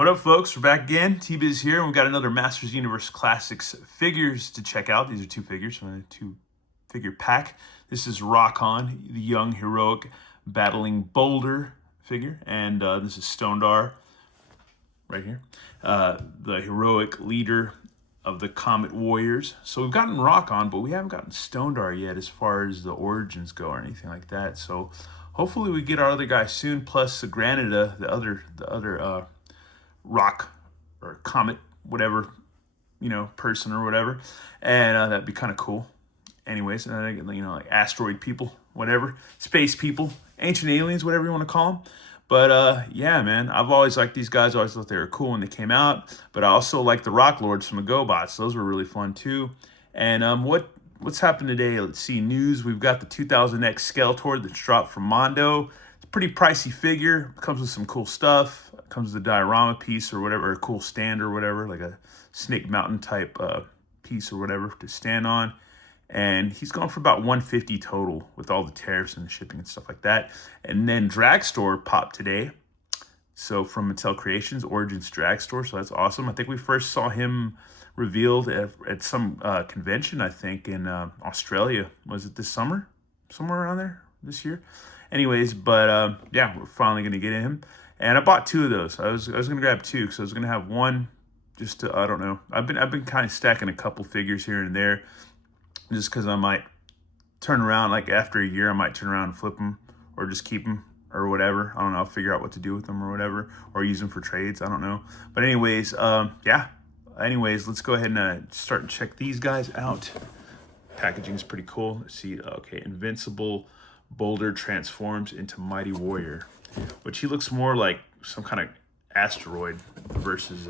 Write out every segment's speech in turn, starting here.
What up, folks? We're back again. T-Biz here, and we've got another Masters Universe Classics figures to check out. These are two figures from a two-figure pack. This is Rokkon, the young, heroic, battling boulder figure, and this is Stonedar, right here, the heroic leader of the Comet Warriors. So we've gotten Rokkon, but we haven't gotten Stonedar yet as far as the origins go or anything like that. So hopefully we get our other guy soon, plus the Granada, the other rock or comet, whatever, person or whatever, and that'd be kind of cool. Anyways, like asteroid people, whatever, space people, ancient aliens, whatever you want to call them. But yeah, man, I've always liked these guys. I always thought they were cool when they came out. But I also like the Rock Lords from the GoBots. Those were really fun too. And what's happened today? Let's see, news. We've got the 2000X Skeletor that's dropped from Mondo. It's a pretty pricey figure. It comes with some cool stuff. It comes with a diorama piece or whatever, a cool stand or whatever, like a Snake Mountain type piece or whatever to stand on. And he's going for about 150 total with all the tariffs and the shipping and stuff like that. And then Dragstore popped today. So from Mattel Creations, Origins Dragstore. So that's awesome. I think we first saw him revealed at some convention, I think, in Australia. Was it this summer? Somewhere around there this year? Anyways, but yeah, we're finally going to get him. And I bought two of those. I was going to grab two because I was going to have one just to, I don't know. I've been kind of stacking a couple figures here and there, just because I might turn around, like after a year, I might turn around and flip them or just keep them or whatever. I don't know. I'll figure out what to do with them or whatever, or use them for trades. I don't know. But anyways, yeah. Anyways, let's go ahead and start and check these guys out. Packaging is pretty cool. Let's see. Okay, Invincible Boulder transforms into Mighty Warrior, which he looks more like some kind of asteroid versus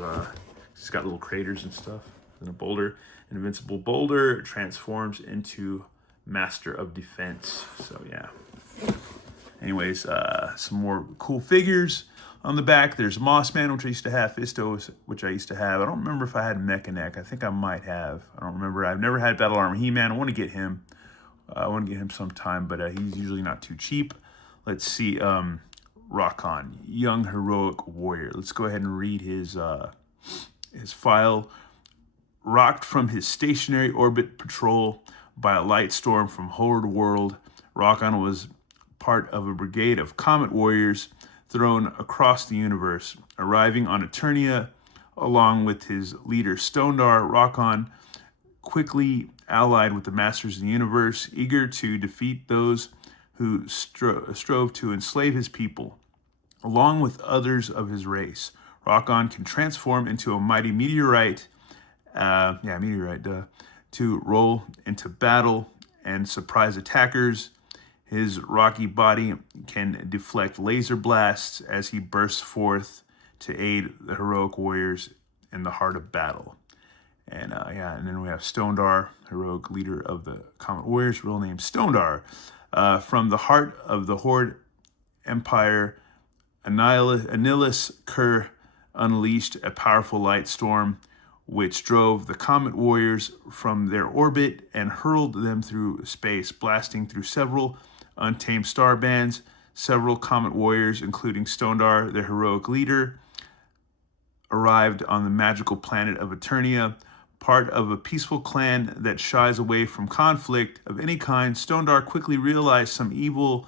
he's got little craters and stuff. And a boulder. An Invincible Boulder transforms into Master of Defense. So yeah. Anyways, some more cool figures on the back. There's Mossman, which I used to have. Fisto, which I used to have. I don't remember if I had Mechanic. I think I might have. I don't remember. I've never had Battle Armor He-Man. I want to get him. I want to get him sometime, but he's usually not too cheap. Let's see. Rokkon, young heroic warrior. Let's go ahead and read his file. Rocked from his stationary orbit patrol by a light storm from Horde World, Rokkon was part of a brigade of Comet Warriors thrown across the universe. Arriving on Eternia along with his leader Stonedar, Rokkon quickly allied with the Masters of the Universe, eager to defeat those who strove to enslave his people. Along with others of his race, Rokkon can transform into a mighty meteorite, to roll into battle and surprise attackers. His rocky body can deflect laser blasts as he bursts forth to aid the heroic warriors in the heart of battle. And and then we have Stonedar, heroic leader of the Comet Warriors, real name Stonedar. From the heart of the Horde Empire, Annihilus Kerr unleashed a powerful light storm which drove the Comet Warriors from their orbit and hurled them through space, blasting through several untamed star bands. Several Comet Warriors, including Stonedar, their heroic leader, arrived on the magical planet of Eternia. Part of a peaceful clan that shies away from conflict of any kind, Stonedar quickly realized some evil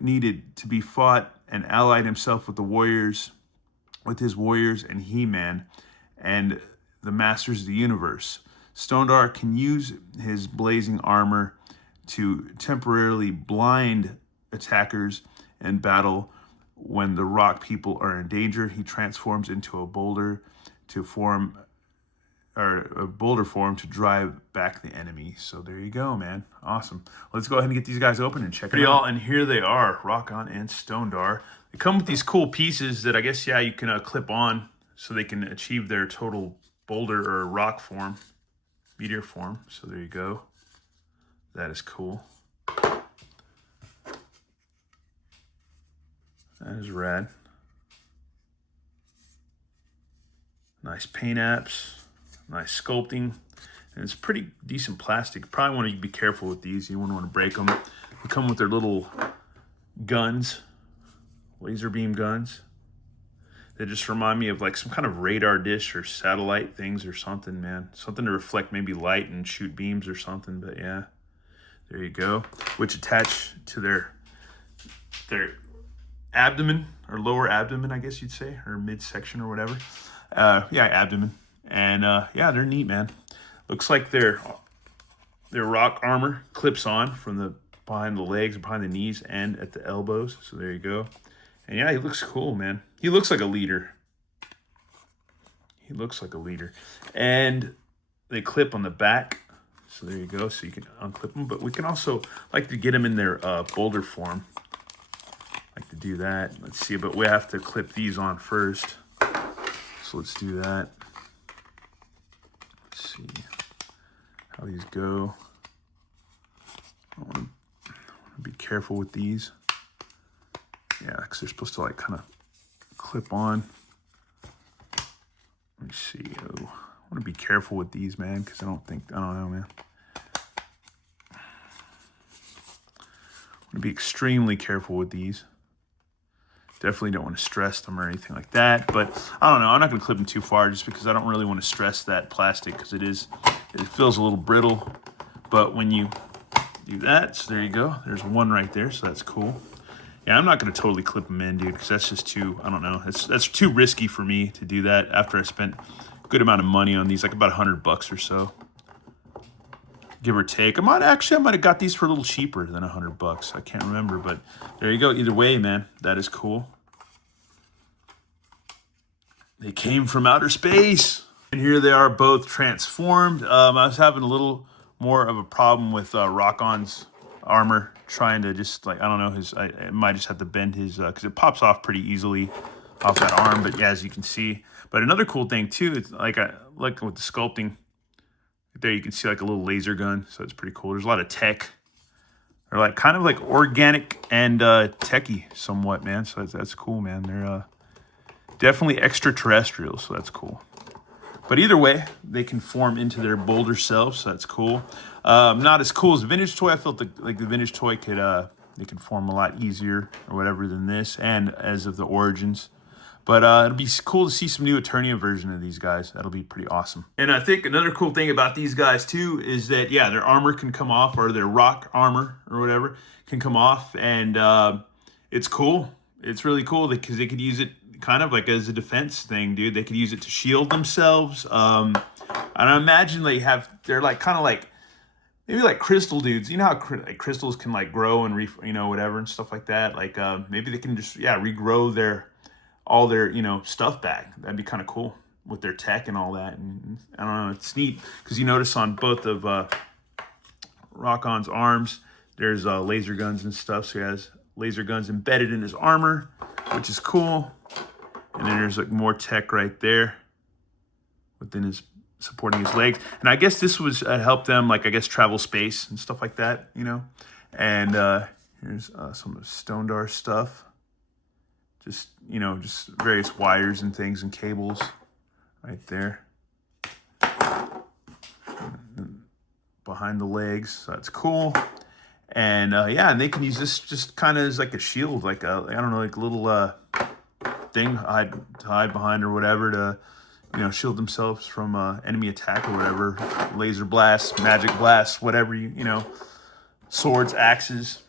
needed to be fought and allied himself with his warriors and He-Man and the Masters of the Universe. Stonedar can use his blazing armor to temporarily blind attackers in battle. When the rock people are in danger, he transforms into a boulder form to drive back the enemy. So there you go, man. Awesome. Let's go ahead and get these guys open and check it out. And here they are, Rokkon and Stonedar. They come with these cool pieces that I guess, you can clip on so they can achieve their total boulder or rock form, meteor form. So there you go. That is cool. That is rad. Nice paint apps, nice sculpting, and it's pretty decent plastic. Probably want to be careful with these. You wouldn't want to break them. They come with their little guns, laser beam guns. They just remind me of like some kind of radar dish or satellite things or something, man. Something to reflect maybe light and shoot beams or something. But yeah, there you go. Which attach to their abdomen, or lower abdomen, I guess you'd say, or midsection or whatever. Yeah, abdomen. And yeah, they're neat, man. Looks like their rock armor clips on from the behind the legs, behind the knees, and at the elbows. So there you go. And yeah, he looks cool, man. He looks like a leader. He looks like a leader. And they clip on the back. So there you go. So you can unclip them. But we can also like to get them in their boulder form. Like to do that. Let's see. But we have to clip these on first. So let's do that. Let's see how these go. I want to be careful with these. Yeah, because they're supposed to like kind of clip on. Let me see. Oh, I want to be careful with these, man, because I don't know, man. I want to be extremely careful with these. Definitely don't want to stress them or anything like that. But I don't know. I'm not going to clip them too far just because I don't really want to stress that plastic because it feels a little brittle. But when you do that, so there you go. There's one right there, so that's cool. Yeah, I'm not going to totally clip them in, dude, because that's just too, I don't know. That's too risky for me to do that after I spent a good amount of money on these, like about $100 or so. Give or take. I might have got these for a little cheaper than $100. I can't remember, but there you go. Either way, man, that is cool. They came from outer space. And here they are both transformed. I was having a little more of a problem with Rokkon's armor, trying to just like, I don't know, I might just have to bend his, because it pops off pretty easily off that arm. But yeah, as you can see. But another cool thing too, it's like with the sculpting, there you can see like a little laser gun, so it's pretty cool. There's a lot of tech. They're like kind of like organic and techy somewhat, man. So that's cool, man. They're definitely extraterrestrial, so that's cool. But either way, they can form into their boulder selves, so that's cool. Not as cool as the vintage toy. I felt like the vintage toy they could form a lot easier or whatever than this, and as of the origins. But it'll be cool to see some new Eternia version of these guys. That'll be pretty awesome. And I think another cool thing about these guys too is that, yeah, their armor can come off, or their rock armor or whatever can come off. And it's cool. It's really cool because they could use it kind of like as a defense thing, dude. They could use it to shield themselves. And I imagine they're like kind of like, maybe like crystal dudes. You know how crystals can like grow and, whatever and stuff like that. Like maybe they can just, regrow all their stuff back. That'd be kind of cool with their tech and all that. And I don't know, it's neat because you notice on both of Rokkon's arms there's laser guns and stuff, so he has laser guns embedded in his armor, which is cool. And then there's like more tech right there within his supporting his legs. And I guess this was help them, like, I guess, travel space and stuff like that, And here's some of Stonedar stuff. Just various wires and things and cables right there. Behind the legs, so that's cool. And yeah, and they can use this just kind of as like a shield, like a, I don't know, like a little thing to hide behind or whatever to, shield themselves from enemy attack or whatever. Laser blasts, magic blasts, whatever, swords, axes.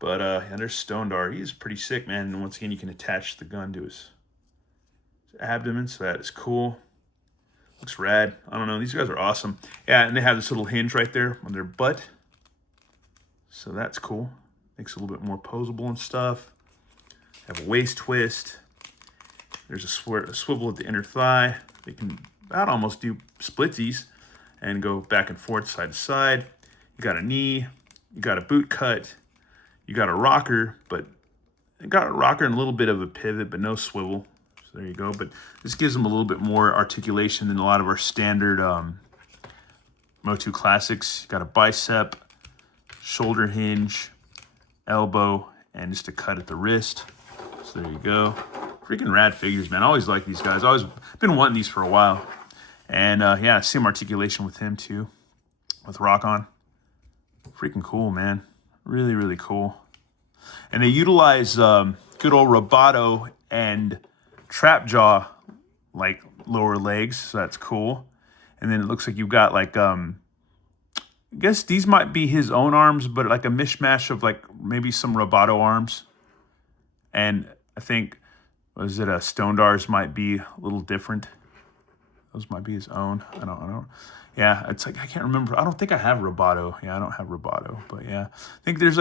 But and there's Stonedar. He's pretty sick, man. And once again, you can attach the gun to his abdomen, so that is cool. Looks rad. I don't know. These guys are awesome. Yeah, and they have this little hinge right there on their butt. So that's cool. Makes it a little bit more posable and stuff. Have a waist twist. There's a swivel at the inner thigh. They can about almost do splitsies and go back and forth, side to side. You got a knee. You got a boot cut. You got a rocker, but it got a rocker and a little bit of a pivot, but no swivel. So there you go. But this gives them a little bit more articulation than a lot of our standard Motu classics. You got a bicep, shoulder hinge, elbow, and just a cut at the wrist. So there you go. Freaking rad figures, man. I always like these guys. I always been wanting these for a while. And yeah, same articulation with him too, with Rokkon. Freaking cool, man. Really, really cool. And they utilize good old Roboto and trap jaw, like lower legs, so that's cool. And then it looks like you've got like I guess these might be his own arms, but like a mishmash of like maybe some Roboto arms. And I think, was it a Stonedar's might be a little different. Those might be his own. I don't. Yeah, it's like I can't remember. I don't think I have Roboto. Yeah, I don't have Roboto. But yeah, I think there's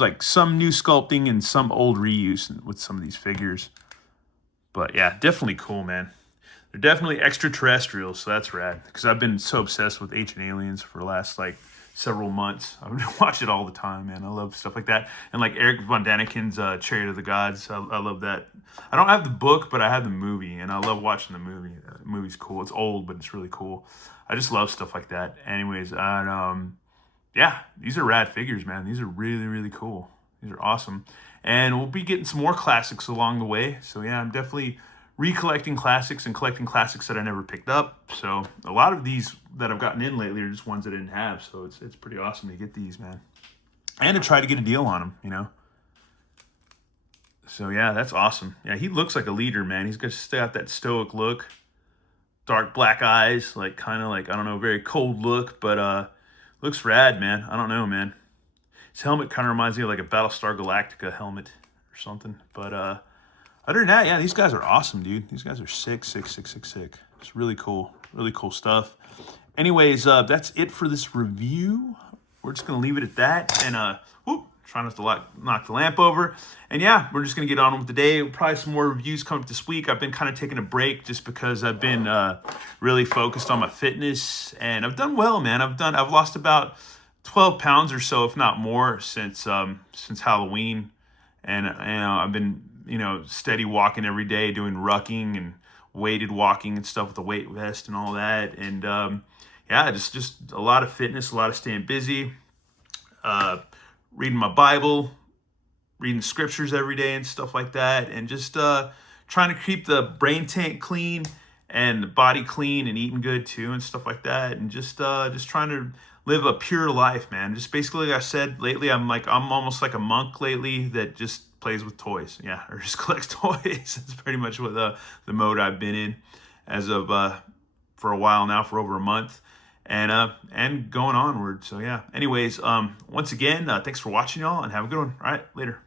like some new sculpting and some old reuse with some of these figures. But yeah, definitely cool, man. They're definitely extraterrestrials, so that's rad. Because I've been so obsessed with Ancient Aliens for the last like several months. I watch it all the time, man. I love stuff like that. And like Eric Von Daniken's Chariot of the Gods, I love that. I don't have the book, but I have the movie, and I love watching the movie. The movie's cool. It's old, but it's really cool. I just love stuff like that. Anyways, and yeah, these are rad figures, man. These are really, really cool. These are awesome. And we'll be getting some more classics along the way. So yeah, I'm definitely recollecting classics and collecting classics that I never picked up. So a lot of these that I've gotten in lately are just ones I didn't have. So it's pretty awesome to get these, man. And to try to get a deal on them, you know. So yeah, that's awesome. Yeah, he looks like a leader, man. He's got that stoic look. Dark black eyes, like kind of like, I don't know, very cold look, but looks rad, man. I don't know, man. His helmet kind of reminds me of like a Battlestar Galactica helmet or something. But other than that, yeah, these guys are awesome, dude. These guys are sick. It's really cool stuff. Anyways, that's it for this review. We're just gonna leave it at that, and try not to knock the lamp over. And yeah, we're just gonna get on with the day. Probably some more reviews coming up this week. I've been kind of taking a break just because I've been really focused on my fitness, and I've done well, man. I've lost about 12 pounds or so, if not more, since Halloween, and I've been steady walking every day, doing rucking and weighted walking and stuff with the weight vest and all that, and yeah, just a lot of fitness, a lot of staying busy. Reading my Bible, reading scriptures every day and stuff like that, and just trying to keep the brain tank clean and the body clean and eating good too and stuff like that, and just trying to live a pure life, man. Just basically, like I said, lately I'm almost like a monk lately that just plays with toys, yeah, or just collects toys. That's pretty much what the mode I've been in as of for a while now, for over a month. And going onward. So yeah. Anyways, once again, thanks for watching, y'all, and have a good one. All right, later.